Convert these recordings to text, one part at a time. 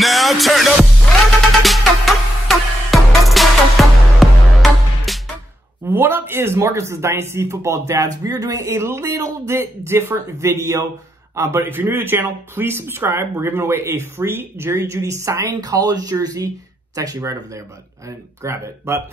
Now turn up. What up is Marcus with Dynasty Football Dads. We are doing a little bit different video, but if you're new to the channel, please subscribe. We're giving away a free Jerry Jeudy signed college jersey. It's actually right over there, but I didn't grab it. But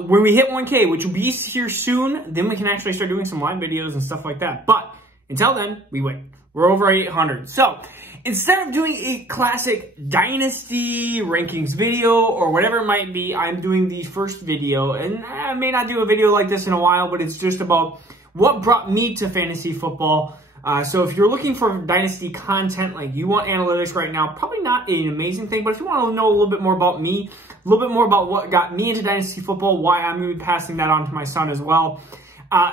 when we hit 1K, which will be here soon, then we can actually start doing some live videos and stuff like that. But until then, we wait. We're over 800. So instead of doing a classic Dynasty rankings video or whatever it might be, I'm doing the first video. And I may not do a video like this in a while, but it's just about what brought me to fantasy football. So if you're looking for Dynasty content, like you want analytics right now, probably not an amazing thing. But if you want to know a little bit more about me, a little bit more about what got me into Dynasty football, why I'm going to be passing that on to my son as well,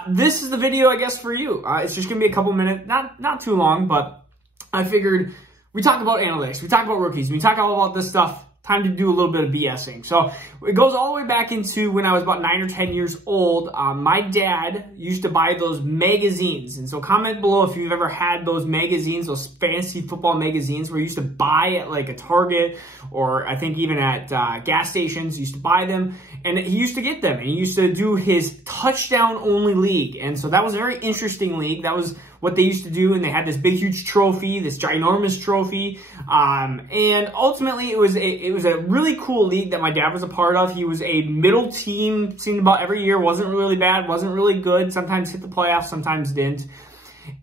this is the video, I guess, for you. It's just going to be a couple minutes, not too long, but I figured we talk about analytics, we talk about rookies, we talk all about this stuff. Time to do a little bit of BSing. So it goes all the way back into when I was about 9 or 10 years old. My dad used to buy those magazines. And so comment below if you've ever had those magazines, those fantasy football magazines where you used to buy at like a Target or I think even at gas stations, used to buy them. And he used to get them. And he used to do his touchdown only league. And so that was a very interesting league. That was what they used to do, and they had this big, huge trophy, this ginormous trophy, and ultimately it was a really cool league that my dad was a part of. He was a middle team, seemed about every year, wasn't really bad, wasn't really good, sometimes hit the playoffs, sometimes didn't.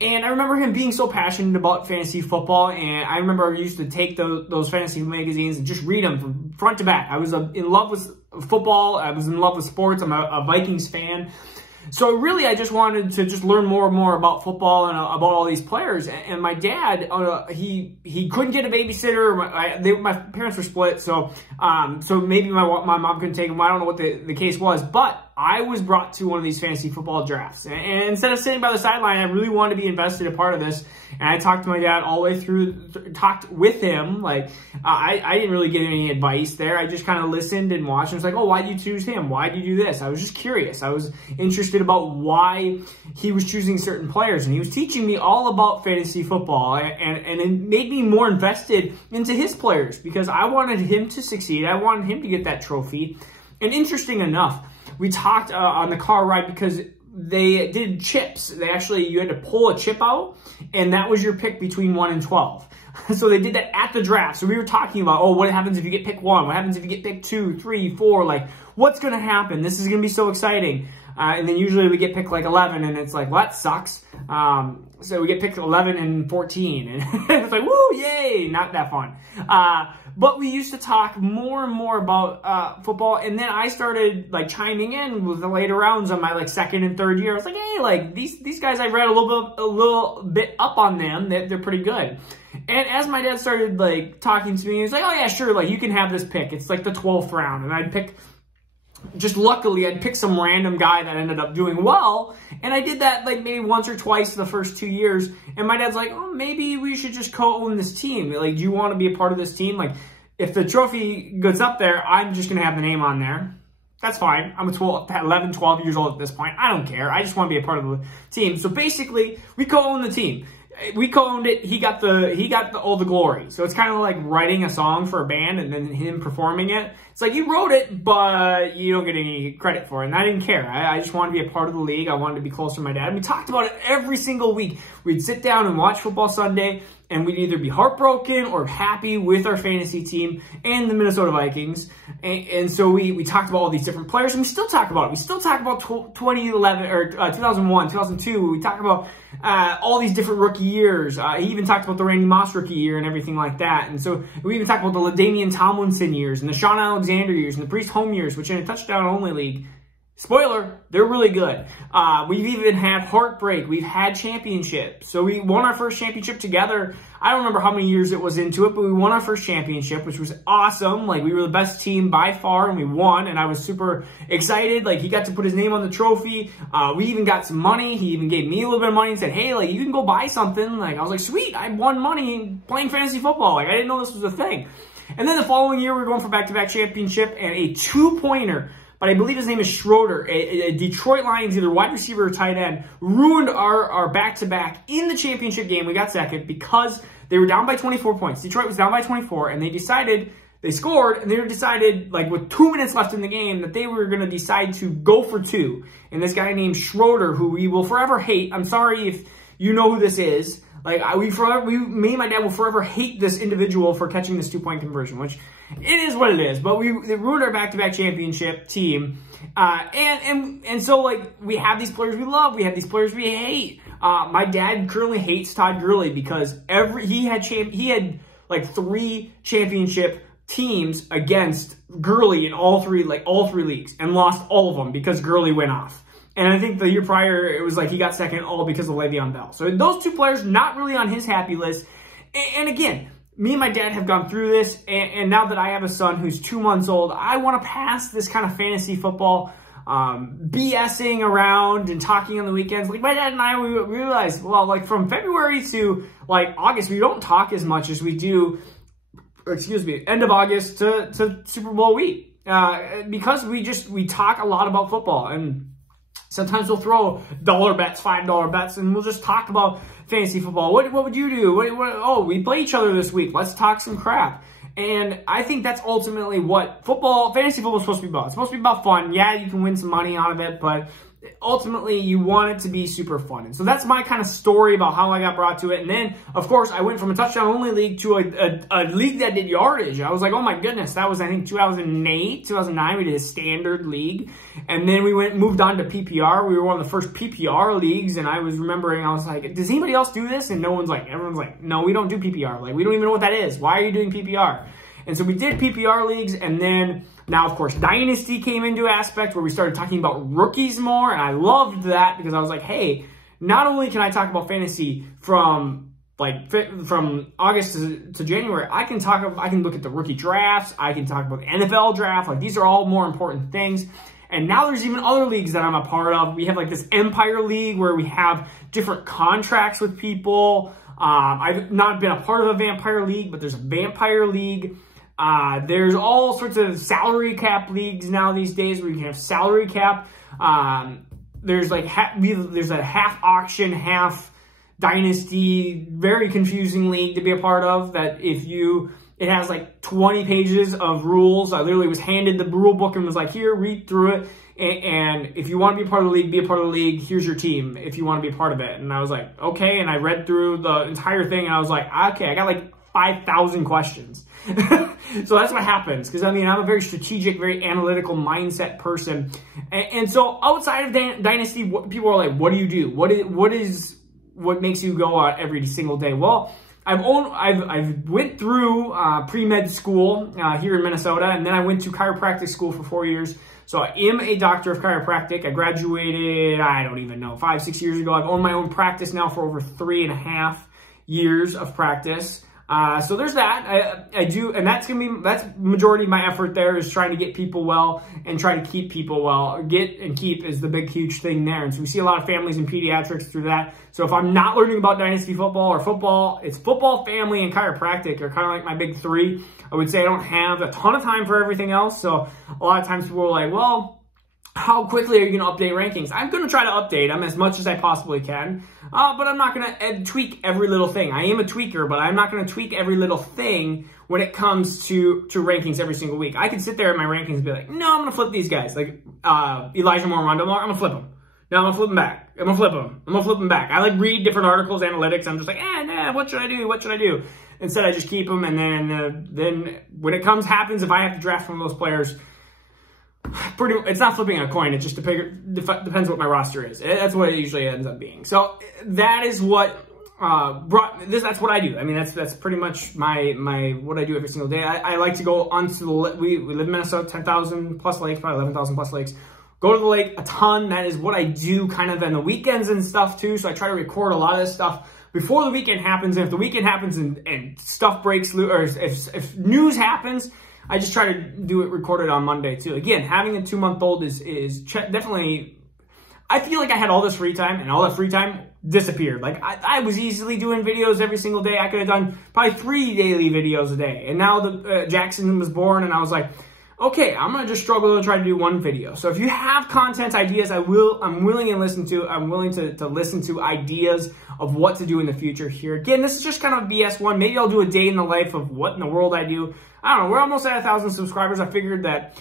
And I remember him being so passionate about fantasy football, and I remember I used to take those fantasy magazines and just read them from front to back. I was in love with football, I was in love with sports, I'm a Vikings fan. So really, I just wanted to just learn more and more about football and about all these players. And my dad, he couldn't get a babysitter. My parents were split, so maybe my mom couldn't take him. I don't know what the case was, but I was brought to one of these fantasy football drafts. And instead of sitting by the sideline, I really wanted to be invested, a part of this. And I talked to my dad all the way through, talked with him. Like, I didn't really get any advice there. I just kind of listened and watched. And was like, oh, why'd you choose him? Why'd you do this? I was just curious. I was interested about why he was choosing certain players. And he was teaching me all about fantasy football. And it made me more invested into his players because I wanted him to succeed. I wanted him to get that trophy. And interesting enough, we talked on the car ride because they did chips. You had to pull a chip out, and that was your pick between 1 and 12. So they did that at the draft. So we were talking about, oh, what happens if you get pick 1? What happens if you get pick 2, 3, 4? Like, what's going to happen? This is going to be so exciting. And then usually we get picked like 11, and it's like, well, that sucks. So we get picked 11 and 14, and it's like, woo, yay, not that fun. But we used to talk more and more about football, and then I started like chiming in with the later rounds on my like second and third year. I was like, hey, like these guys, I read a little bit up on them. They're pretty good. And as my dad started like talking to me, he was like, oh yeah, sure, like you can have this pick. It's like the 12th round, and I'd pick. Just luckily, I'd pick some random guy that ended up doing well, and I did that like maybe once or twice the first 2 years, and my dad's like, oh, maybe we should just co-own this team. Like, do you want to be a part of this team? Like, if the trophy goes up there, I'm just going to have the name on there. That's fine. I'm 11, 12 years old at this point. I don't care. I just want to be a part of the team. So basically, we co-own the team. We co-owned it. He got all the glory. So it's kind of like writing a song for a band and then him performing it. It's like you wrote it, but you don't get any credit for it. And I didn't care. I just wanted to be a part of the league. I wanted to be closer to my dad. And we talked about it every single week. We'd sit down and watch Football Sunday, and we'd either be heartbroken or happy with our fantasy team and the Minnesota Vikings. And so we talked about all these different players, and we still talk about it. We still talk about 2011 or 2001, 2002. We talk about all these different rookie years. He even talked about the Randy Moss rookie year and everything like that. And so we even talked about the LaDainian Tomlinson years and the Sean Alexander years and the Priest Home years, which in a touchdown-only league, spoiler, they're really good. We've even had heartbreak. We've had championships. So we won our first championship together. I don't remember how many years it was into it, but we won our first championship, which was awesome. Like, we were the best team by far, and we won, and I was super excited. Like, he got to put his name on the trophy. We even got some money. He even gave me a little bit of money and said, hey, like, you can go buy something. Like, I was like, sweet, I won money playing fantasy football. Like, I didn't know this was a thing. And then the following year, we were going for back-to-back championship, and a two-pointer but I believe his name is Schroeder, a Detroit Lions either wide receiver or tight end, ruined our back-to-back in the championship game. We got second because they were down by 24 points. Detroit was down by 24, and they scored, and they decided, like, with 2 minutes left in the game, that they were going to decide to go for two. And this guy named Schroeder, who we will forever hate, I'm sorry if you know who this is, like, me and my dad will forever hate this individual for catching this 2-point conversion, which it is what it is. But they ruined our back-to-back championship team. And so, like, we have these players we love, we have these players we hate. My dad currently hates Todd Gurley because he had like 3 championship teams against Gurley in all three leagues and lost all of them because Gurley went off. And I think the year prior, it was like he got second all because of Le'Veon Bell. So those 2 players, not really on his happy list. And again, me and my dad have gone through this, and now that I have a son who's 2 months old, I want to pass this kind of fantasy football BSing around and talking on the weekends. Like, my dad and I, we realized, well, like, from February to, like, August, we don't talk as much as we do, end of August to Super Bowl week. Because we talk a lot about football, and sometimes we'll throw dollar bets, $5 bets, and we'll just talk about fantasy football. What would you do? Oh, we play each other this week. Let's talk some crap. And I think that's ultimately what fantasy football is supposed to be about. It's supposed to be about fun. Yeah, you can win some money out of it, but ultimately you want it to be super fun. And so that's my kind of story about how I got brought to it. And then, of course, I went from a touchdown-only league to a league that did yardage. I was like, oh my goodness, that was, I think, 2008, 2009, we did a standard league. And then we moved on to PPR. We were one of the first PPR leagues, and I was remembering, I was like, does anybody else do this? And everyone's like, no, we don't do PPR. Like, we don't even know what that is. Why are you doing PPR? And so we did PPR leagues, and then now, of course, Dynasty came into aspect where we started talking about rookies more, and I loved that because I was like, hey, not only can I talk about fantasy from August to January, I can look at the rookie drafts, I can talk about the NFL draft, like, these are all more important things. And now there's even other leagues that I'm a part of. We have, like, this Empire League where we have different contracts with people. I've not been a part of a Vampire League, but there's a Vampire League. There's all sorts of salary cap leagues now these days where you can have salary cap. There's like there's a half auction, half dynasty, very confusing league to be a part of. It has like 20 pages of rules. I literally was handed the rule book and was like, here, read through it. And if you want to be a part of the league, be a part of the league. Here's your team if you want to be a part of it. And I was like, okay. And I read through the entire thing and I was like, okay, I got like 5,000 questions. So that's what happens. Because, I mean, I'm a very strategic, very analytical mindset person. And so outside of Dynasty, people are like, what do you do? What makes you go out every single day? Well, I've went through pre-med school here in Minnesota, and then I went to chiropractic school for 4 years. So I am a doctor of chiropractic. I graduated, I don't even know, 5-6 years ago. I've owned my own practice now for over 3.5 years of practice. So there's that. I do, and that's majority of my effort there is trying to get people well and try to keep people well. Get and keep is the big, huge thing there. And so we see a lot of families in pediatrics through that. So if I'm not learning about Dynasty football or football, it's football, family, and chiropractic are kind of like my big 3. I would say I don't have a ton of time for everything else. So a lot of times people are like, well, how quickly are you going to update rankings? I'm going to try to update them as much as I possibly can, but I'm not going to tweak every little thing. I am a tweaker, but I'm not going to tweak every little thing when it comes to rankings every single week. I can sit there in my rankings and be like, no, I'm going to flip these guys. Like Elijah Moore and Rondo Moore, I'm going to flip them. No, I'm going to flip them back. I'm going to flip them. I'm going to flip them back. I like read different articles, analytics. I'm just like, what should I do? What should I do? Instead, I just keep them, and then when it happens, if I have to draft one of those players, it's not flipping a coin. It just depends what my roster is. That's what it usually ends up being. So that is what brought this. That's what I do. I mean, that's pretty much my what I do every single day. I like to go onto the we live in Minnesota, 10,000 plus lakes, probably 11,000 plus lakes. Go to the lake a ton. That is what I do kind of on the weekends and stuff too. So I try to record a lot of this stuff before the weekend happens. And if the weekend happens and stuff breaks loose, or if news happens, I just try to do it recorded on Monday too. Again, having a 2-month-old is definitely, I feel like I had all this free time, and all that free time disappeared. Like I was easily doing videos every single day. I could have done probably 3 daily videos a day. And now Jackson was born, and I was like, okay, I'm gonna just struggle to try to do one video. So if you have content ideas, I'm willing to listen to. I'm willing to listen to ideas of what to do in the future here. Again, this is just kind of a BS one. Maybe I'll do a day in the life of what in the world I do. I don't know. We're almost at 1,000 subscribers. I figured that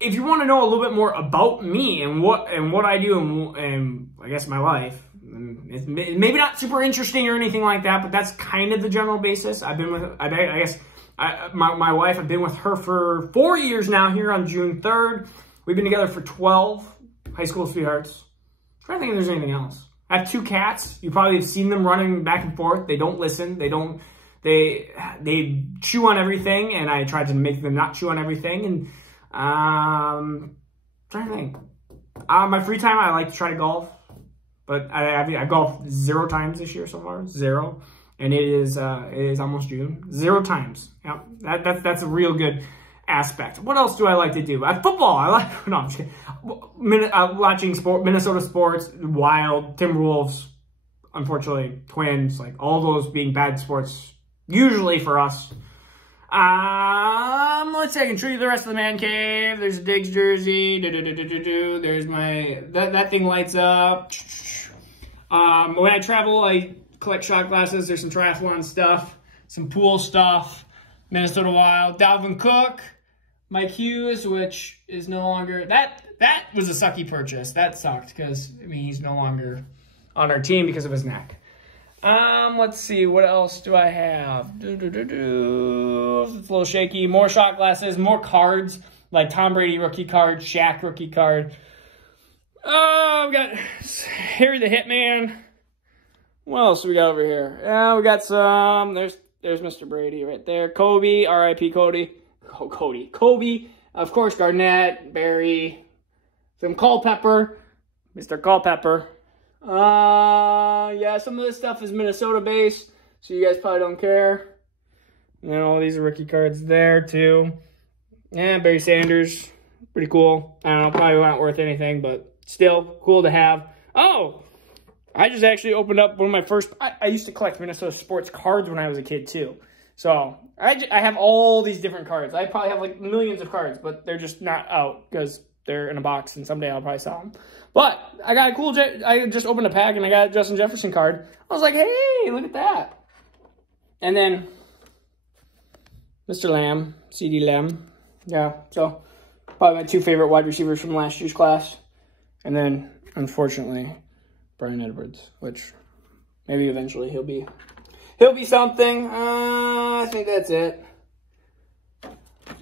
if you want to know a little bit more about me and what I do and I guess my life, it's maybe not super interesting or anything like that, but that's kind of the general basis. I've been with, I guess, my wife, I've been with her for 4 years now here on June 3rd. We've been together for 12 high school sweethearts. I'm trying to think if there's anything else. I have 2 cats. You probably have seen them running back and forth. They don't listen. They chew on everything, and I tried to make them not chew on everything. And I'm trying to think. My free time, I like to try to golf. But I golfed 0 times this year so far. 0. And it is almost June. 0 times. Yeah, that's a real good aspect. What else do I like to do? Football. I like, no, I'm just kidding. Watching Minnesota sports, Wild, Timberwolves, unfortunately, Twins, like all those being bad sports, usually for us. Let's see, I can show you the rest of the man cave. There's a Diggs jersey. There's my, that thing lights up. When I travel, I collect shot glasses. There's some triathlon stuff, some pool stuff, Minnesota Wild, Dalvin Cook, Mike Hughes, which is no longer, that was a sucky purchase. That sucked because, I mean, he's no longer on our team because of his neck. Let's see, what else do I have? It's a little shaky. More shot glasses, more cards, like Tom Brady rookie card, Shaq rookie card. Oh, we got Harry the Hitman. What else do we got over here? Yeah, we got some, there's Mr. Brady right there. Kobe, R.I.P. Cody. Kobe, of course, Garnett, Barry, some Culpepper, Mr. Culpepper. Yeah, some of this stuff is Minnesota based, so you guys probably don't care. And then all these are rookie cards there too. Yeah, Barry Sanders, pretty cool. I don't know, probably not worth anything, but still cool to have. Oh, I just actually opened up one of my first, I used to collect Minnesota sports cards when I was a kid too. So I have all these different cards. I probably have like millions of cards, but they're just not out because they're in a box and someday I'll probably sell them. But I got a cool, I just opened a pack and I got a Justin Jefferson card. I was like, hey, look at that. And then Mr. Lamb, CD Lamb. Yeah, so probably my 2 favorite wide receivers from last year's class. And then, unfortunately, Brian Edwards, which maybe eventually he'll be something. I think that's it. I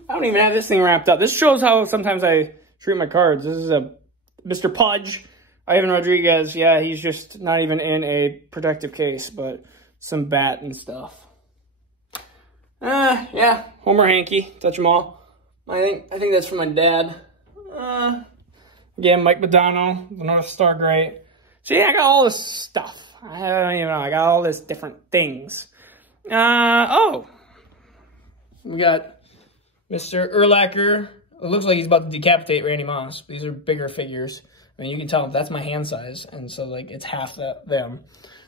don't even have this thing wrapped up. This shows how sometimes I treat my cards. This is a Mr. Pudge, Ivan Rodriguez. Yeah, he's just not even in a protective case, but some bat and stuff. Yeah, Homer Hanky, touch them all. I think that's from my dad. Again, Mike Madonna, the North Star great. So yeah, I got all this stuff. I don't even know. I got all this different things. Oh, we got Mr. Urlacher. It looks like he's about to decapitate Randy Moss. These are bigger figures. I mean, you can tell that's my hand size, and so like it's half them,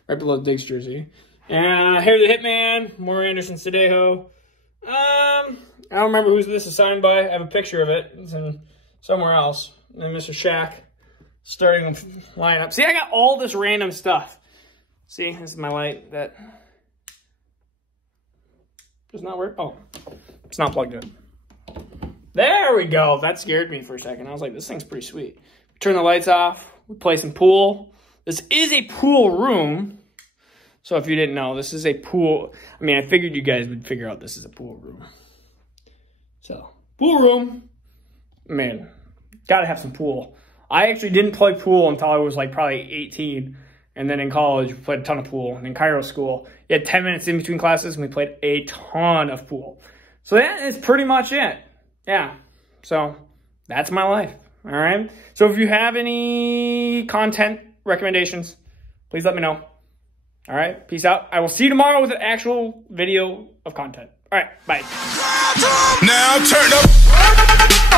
right below Diggs jersey. And Harry the Hitman, more Anderson Cedejo. I don't remember who this is signed by. I have a picture of it. It's in somewhere else. And then Mr. Shaq, starting lineup. See, I got all this random stuff. See, this is my light that does not work. Oh, it's not plugged in. There we go. That scared me for a second. I was like, this thing's pretty sweet. Turn the lights off. We play some pool. This is a pool room. So if you didn't know, this is a pool. I mean, I figured you guys would figure out this is a pool room. So, pool room. Man, gotta have some pool. I actually didn't play pool until I was like probably 18. And then in college, we played a ton of pool. And in Cairo school, you had 10 minutes in between classes and we played a ton of pool. So that is pretty much it. Yeah. So that's my life. All right. So if you have any content recommendations, please let me know. All right. Peace out. I will see you tomorrow with an actual video of content. All right. Bye. Now turn up.